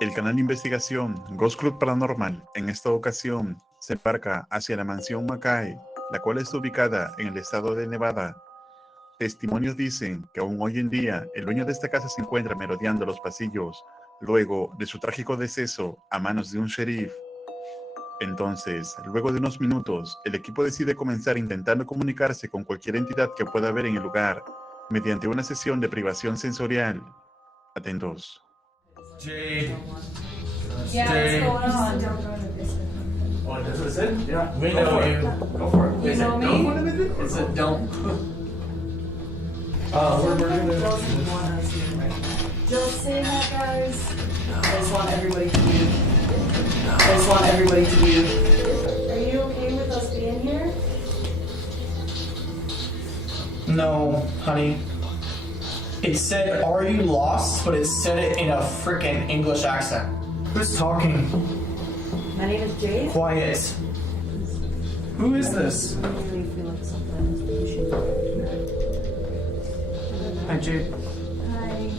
El canal de investigación Ghost Club Paranormal en esta ocasión se embarca hacia la mansión Mackay, la cual está ubicada en el estado de Nevada. Testimonios dicen que aún hoy en día el dueño de esta casa se encuentra merodeando los pasillos luego de su trágico deceso a manos de un sheriff. Entonces, luego de unos minutos, el equipo decide comenzar intentando comunicarse con cualquier entidad que pueda haber en el lugar mediante una sesión de privación sensorial. Atentos. Jade. Yeah, Jade. what's going on? Don't go into business. Oh, that's what it said? Yeah. We Go know for you. it. Go for it. You It know said me? don't go to visit? It said don't. We're gonna... Doesn't want us here. Just say that, guys. I just want everybody to view. I just want everybody to view. Are you okay with us being here? No, honey. It said, are you lost? But it said it in a freaking English accent. Who's talking? My name is Jade. Quiet. Who is this? I really feel like sometimes we should. Hi, Jade. Hi.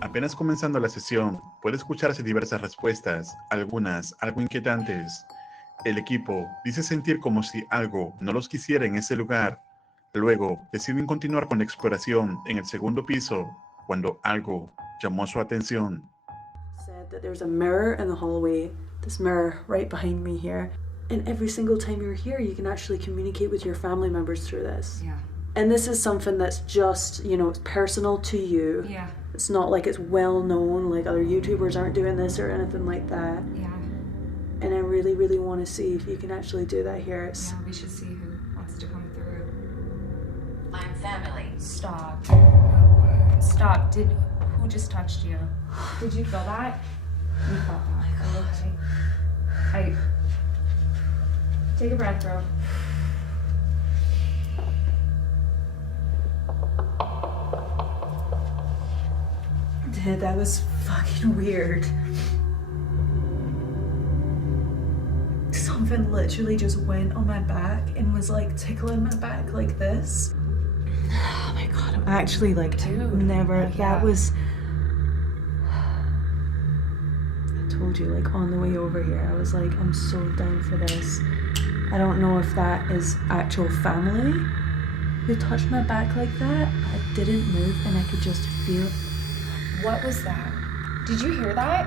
Apenas comenzando la sesión, puede escucharse diversas respuestas, algunas algo inquietantes. El equipo dice sentir como si algo no los quisiera en ese lugar. Luego deciden continuar con la exploración en el segundo piso, cuando algo llamó su atención. Said that there's a mirror in the hallway, this mirror right behind me here. And every single time you're here, you can actually communicate with your family members through this. Yeah. And this is something that's just, you know, it's personal to you. Yeah. It's not like it's well known, like other YouTubers aren't doing this or anything like that. Yeah. And I really, really want to see if you can actually do that here. It's, Yeah, we should see who wants to come through. I'm family. Stop. Stop. Who just touched you? Did you feel that? You felt that. Okay. Take a breath, bro. Dude, that was fucking weird. Something literally just went on my back and was like tickling my back like this. Oh my god, I'm actually like, Dude, never, yeah. that was, I told you, like on the way over here, I was like, I'm so down for this. I don't know if that is actual family who touched my back like that. I didn't move and I could just feel. What was that? Did you hear that?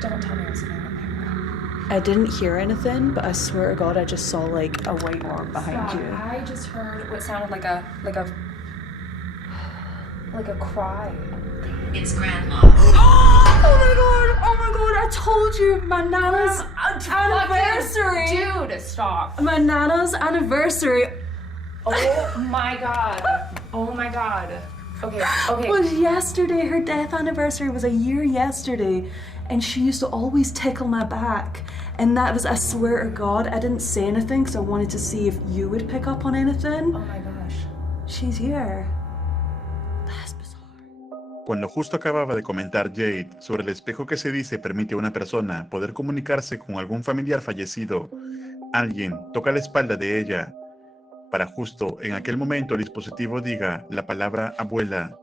Don't tell me it was anyone there. I didn't hear anything, but I swear to God, I just saw like a white orb behind Stop. you. I just heard what sounded like a cry. It's Grandma. Oh my God, I told you, my Nana's anniversary. Dude, stop. My Nana's anniversary Oh my god. Oh my god. Okay. was yesterday. Her death anniversary was a year yesterday. And she used to always tickle my back. And that was, I swear to God, I didn't say anything because I wanted to see if you would pick up on anything. Oh my gosh. She's here. That's bizarre. Cuando justo acababa de comentar Jade sobre el espejo que se dice permite a una persona poder comunicarse con algún familiar fallecido, alguien toca la espalda de ella, para justo en aquel momento el dispositivo diga la palabra abuela.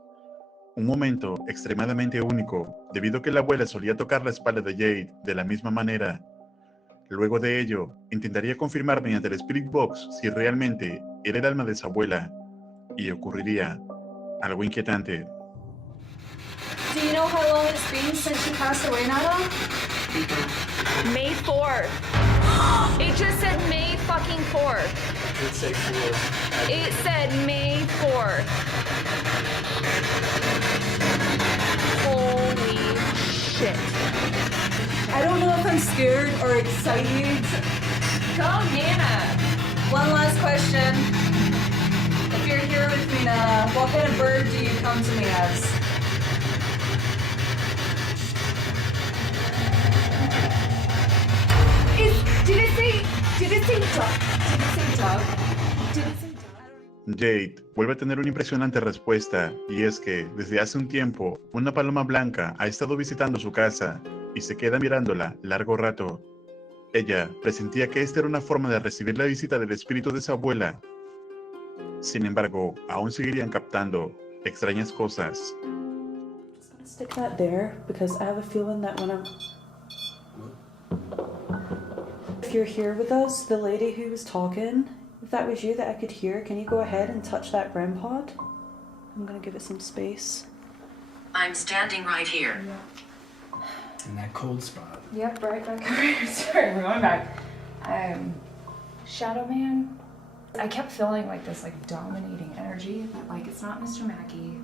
Un momento extremadamente único, debido a que la abuela solía tocar la espalda de Jade de la misma manera. Luego de ello, intentaría confirmar mediante el Spirit Box si realmente era el alma de su abuela, y ocurriría algo inquietante. Do you know how long it's been since she passed away, Nana? May 4th. It just said May fucking 4th. It said four. It said May 4th. Holy shit. I don't know if I'm scared or excited. Go, Nana. One last question. If you're here with me, Nana, what kind of bird do you come to me as? Did it say duck? Did it say duck? Did it say duck? Jade vuelve a tener una impresionante respuesta, y es que desde hace un tiempo una paloma blanca ha estado visitando su casa y se queda mirándola largo rato. Ella presentía que esta era una forma de recibir la visita del espíritu de su abuela. Sin embargo, aún seguirían captando extrañas cosas. Stick that there because I have a feeling that when I'm. If you're here with us, the lady who was talking, if that was you that I could hear, can you go ahead and touch that REM pod? I'm gonna give it some space. I'm standing right here. In that cold spot. Yep, right back over here. Sorry, we're going back. Shadow Man. I kept feeling like this like dominating energy, but like it's not Mr. Mackey.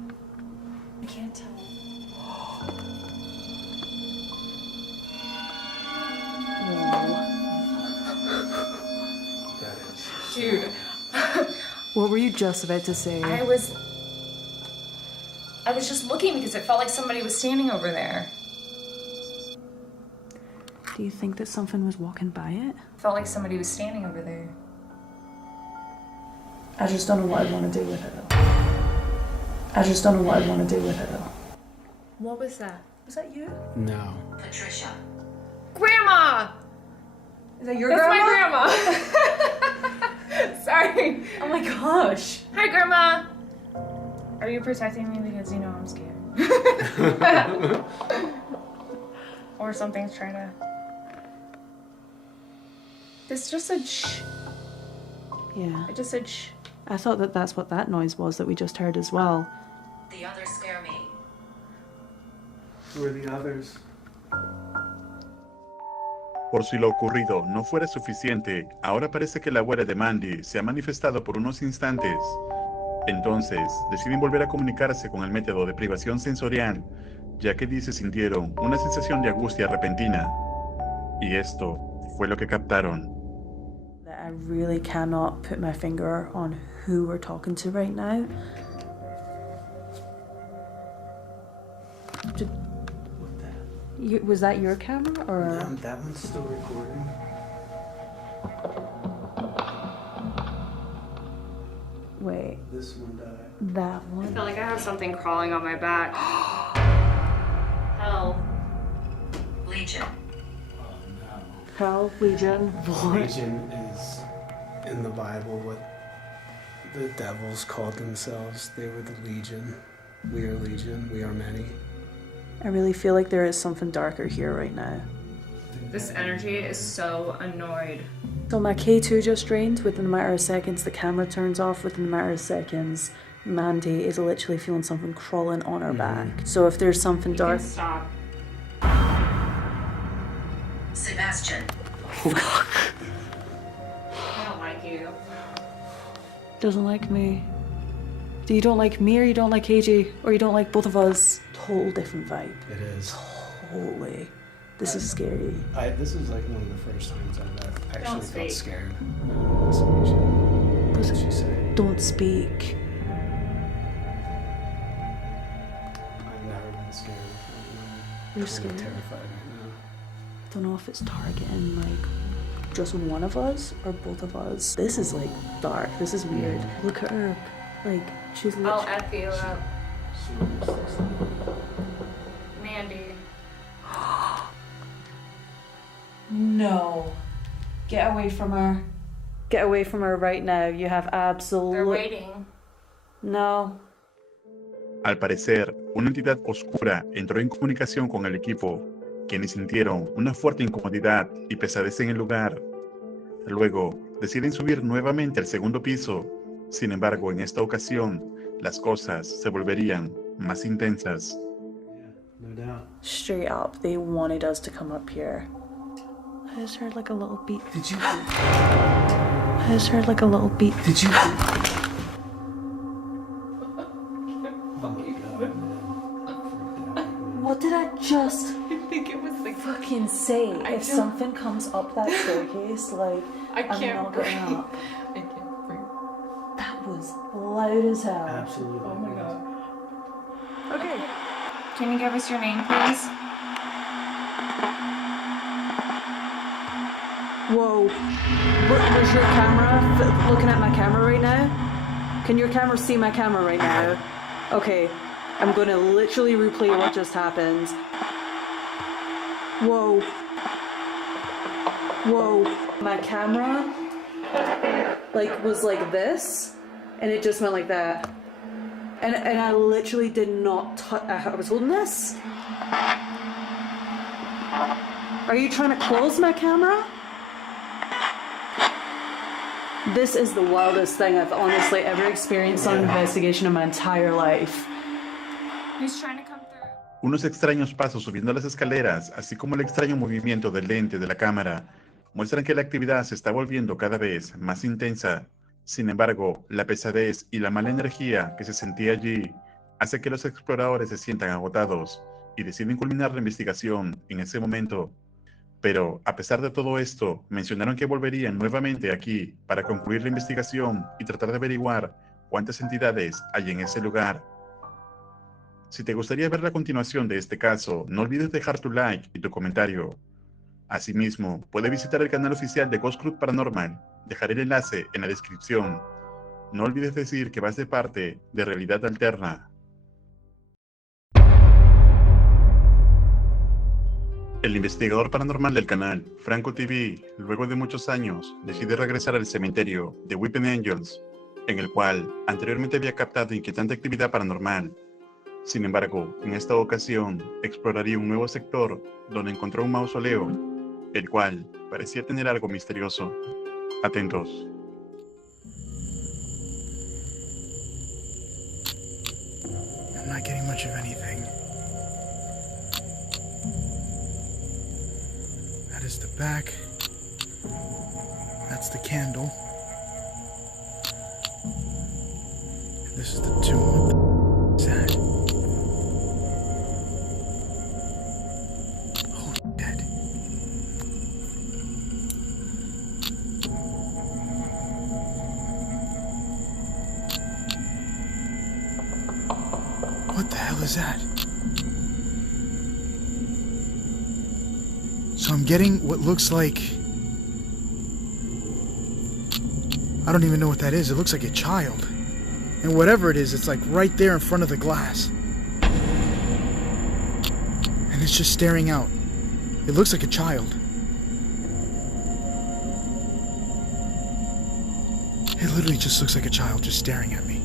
I can't tell. That is. Dude. What were you just about to say? I was just looking because it felt like somebody was standing over there. Do you think that something was walking by it? Felt like somebody was standing over there. I just don't know what I want to do with it though. I just don't know what I want to do with it though. What was that? Was that you? No. Patricia. Grandma! Is that your That's grandma? my grandma! Sorry. Oh my gosh. Hi, Grandma! Are you protecting me because you know I'm scared? Or something's trying to... This just said shh. Yeah. It just said shh. I thought that that's what that noise was that we just heard as well. The others scare me. Who are the others? Por si lo ocurrido no fuera suficiente, ahora parece que la abuela de Mandy se ha manifestado por unos instantes. Entonces, deciden volver a comunicarse con el método de privación sensorial, ya que dice sintieron una sensación de angustia repentina. Y esto fue lo que captaron. I really cannot put my finger on who we're talking to right now. What the? Was that your camera or? That one's still recording. Wait, This one died. that I one. feel like I have something crawling on my back. Hell. Legion. Oh no. Hell, Legion. What? Legion is in the Bible what the devils called themselves. They were the Legion. We are Legion. We are many. I really feel like there is something darker here right now. This energy is so annoyed. So my K2 just drained. Within a matter of seconds, the camera turns off. Within a matter of seconds, Mandy is literally feeling something crawling on her back. So if there's something dark, Stop. Sebastian. I don't like you. doesn't like me. Do you don't like me or you don't like KG? Or you don't like both of us? Total different vibe. It is. Totally. This is scary. This is like one of the first times I've actually speak. felt scared. What did she say? Don't speak. I've never been scared before. You're I'm scared? terrified right now. Don't know if it's targeting like just one of us or both of us. This is like dark. This is weird. Look at her. Like she's I'll literally. F you up. Mandy. No. Get away from her. Get away from her right now. You have They're absolute. waiting. No. Al parecer, una entidad oscura entró en comunicación con el equipo, quienes sintieron una fuerte incomodidad y pesadez en el lugar. Luego, deciden subir nuevamente al segundo piso. Sin embargo, en esta ocasión, las cosas se volverían más intensas. Yeah, no doubt. Straight up, they wanted us to come up here. I just heard like a little beat. Did you? I just heard like a little beat. Did you? Oh my god, man. What did I just I think it was like fucking say? If just- something comes up that staircase, like I'm not getting up. I can't breathe. That was loud as hell. Absolutely. Oh my god. Okay. Can you give us your name, please? Whoa. Was your camera looking at my camera right now? Can your camera see my camera right now? Okay. I'm gonna literally replay what just happened. Whoa. Whoa. My camera like was like this and it just went like that. And I literally did not touch. I was holding this. Are you trying to close my camera? This is the wildest thing I've honestly ever experienced on an investigation in my entire life. He's trying to come through. Unos extraños pasos subiendo las escaleras, así como el extraño movimiento del lente de la cámara, muestran que la actividad se está volviendo cada vez más intensa. Sin embargo, la pesadez y la mala energía que se sentía allí hace que los exploradores se sientan agotados y deciden culminar la investigación en ese momento. Pero, a pesar de todo esto, mencionaron que volverían nuevamente aquí para concluir la investigación y tratar de averiguar cuántas entidades hay en ese lugar. Si te gustaría ver la continuación de este caso, no olvides dejar tu like y tu comentario. Asimismo, puedes visitar el canal oficial de Ghost Club Paranormal. Dejaré el enlace en la descripción. No olvides decir que vas de parte de Realidad Alterna. El investigador paranormal del canal, Franco TV, luego de muchos años, decide regresar al cementerio de Weeping Angels, en el cual anteriormente había captado inquietante actividad paranormal. Sin embargo, en esta ocasión, exploraría un nuevo sector donde encontró un mausoleo, el cual parecía tener algo misterioso. Atentos. I'm not getting much of anything. That is the back. That's the candle. And this is the tomb. What the is that? Oh, dead. What the hell is that? So I'm getting what looks like... I don't even know what that is. It looks like a child. And whatever it is, it's like right there in front of the glass. And it's just staring out. It looks like a child. It literally just looks like a child just staring at me.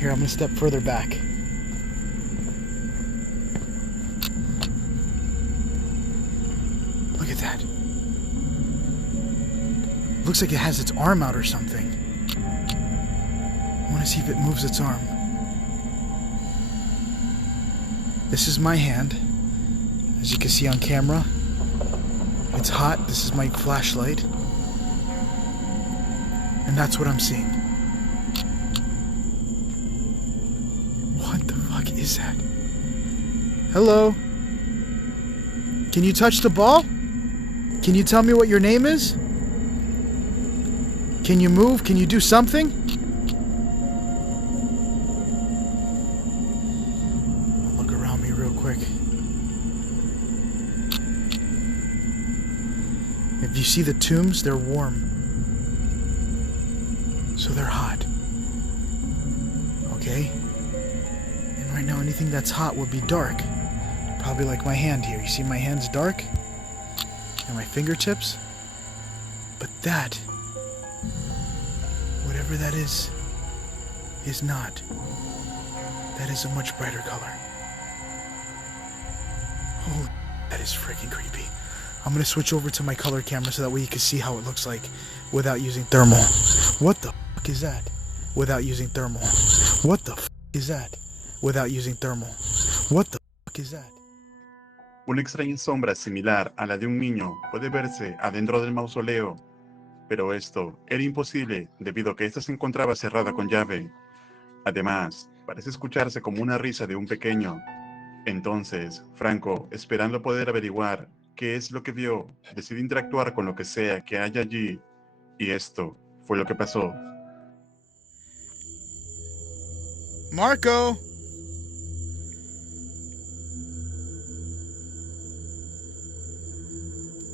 Here, I'm gonna step further back. Look at that. Looks like it has its arm out or something. I want to see if it moves its arm. This is my hand, as you can see on camera. It's hot. This is my flashlight. And that's what I'm seeing. What the fuck is that? Hello? Can you touch the ball? Can you tell me what your name is? Can you move? Can you do something? I'll look around me real quick. If you see the tombs, they're warm. So they're hot. Okay? And right now anything that's hot would be dark. Probably like my hand here. You see my hand's dark? And my fingertips? But that, whatever that is not. That is a much brighter color. Oh, that is freaking creepy. I'm gonna switch over to my color camera so that way you can see how it looks like without using thermal. What the fuck is that? Without using thermal. What the fuck is that? Without using thermal. What the fuck is that? Una extraña sombra similar a la de un niño puede verse adentro del mausoleo, pero esto era imposible debido a que ésta se encontraba cerrada con llave. Además, parece escucharse como una risa de un pequeño. Entonces, Franco, esperando poder averiguar qué es lo que vio, decide interactuar con lo que sea que haya allí, y esto fue lo que pasó. Marco!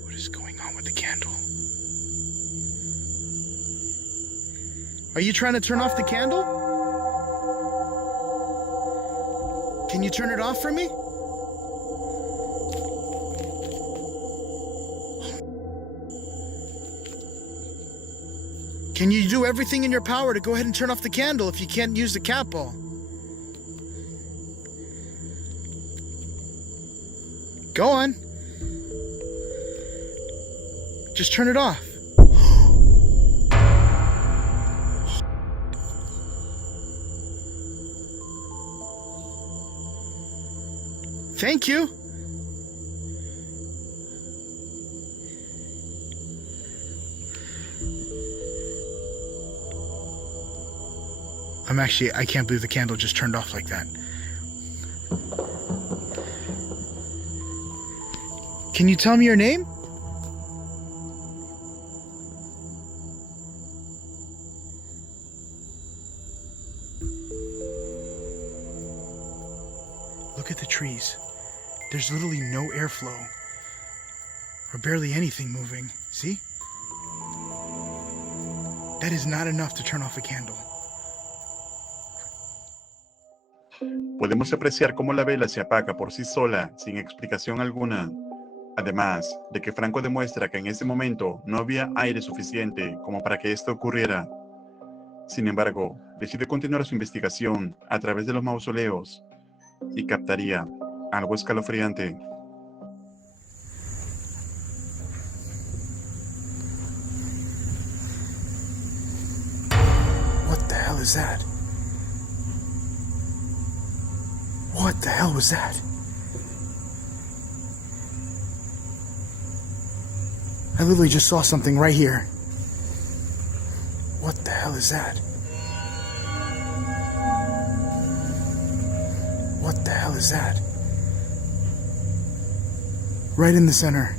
What is going on with the candle? Are you trying to turn off the candle? Can you turn it off for me? Can you do everything in your power to go ahead and turn off the candle if you can't use the cat ball? Go on. Just turn it off. Thank you. I can't believe the candle just turned off like that. Can you tell me your name? Look at the trees. There's literally no airflow or barely anything moving. See? That is not enough to turn off a candle. Podemos apreciar cómo la vela se apaga por sí sola, sin explicación alguna. Además de que Franco demuestra que en ese momento no había aire suficiente como para que esto ocurriera. Sin embargo, decide continuar su investigación a través de los mausoleos y captaría algo escalofriante. What the hell is that? What the hell was that? I literally just saw something right here. What the hell is that? What the hell is that? Right in the center.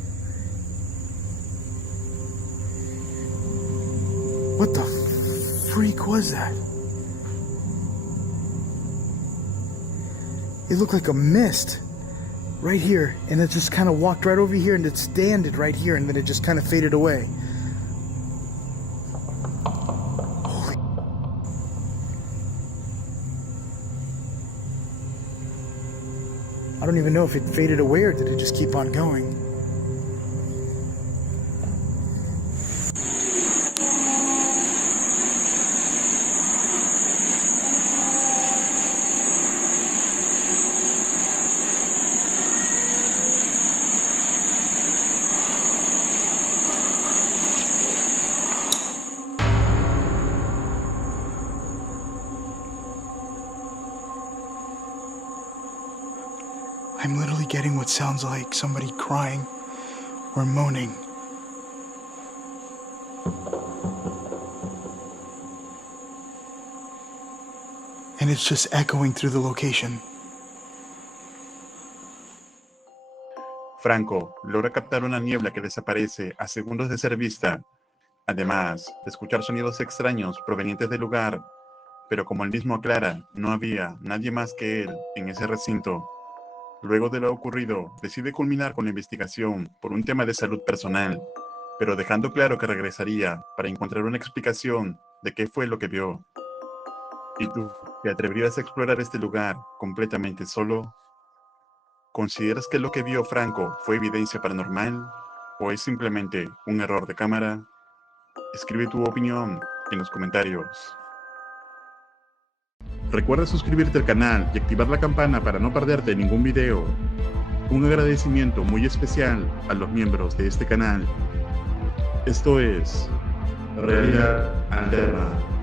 What the freak was that? It looked like a mist right here, and it just kind of walked right over here, and it standed right here, and then it just kind of faded away. Holy. I don't even know if it faded away or did it just keep on going. I'm literally getting what sounds like somebody crying or moaning. And it's just echoing through the location. Franco logra captar una niebla que desaparece a segundos de ser vista, además de escuchar sonidos extraños provenientes del lugar, pero como él mismo aclara, no había nadie más que él en ese recinto. Luego de lo ocurrido, decide culminar con la investigación por un tema de salud personal, pero dejando claro que regresaría para encontrar una explicación de qué fue lo que vio. ¿Y tú, te atreverías a explorar este lugar completamente solo? ¿Consideras que lo que vio Franco fue evidencia paranormal o es simplemente un error de cámara? Escribe tu opinión en los comentarios. Recuerda suscribirte al canal y activar la campana para no perderte ningún video. Un agradecimiento muy especial a los miembros de este canal. Esto es Realidad Alterna.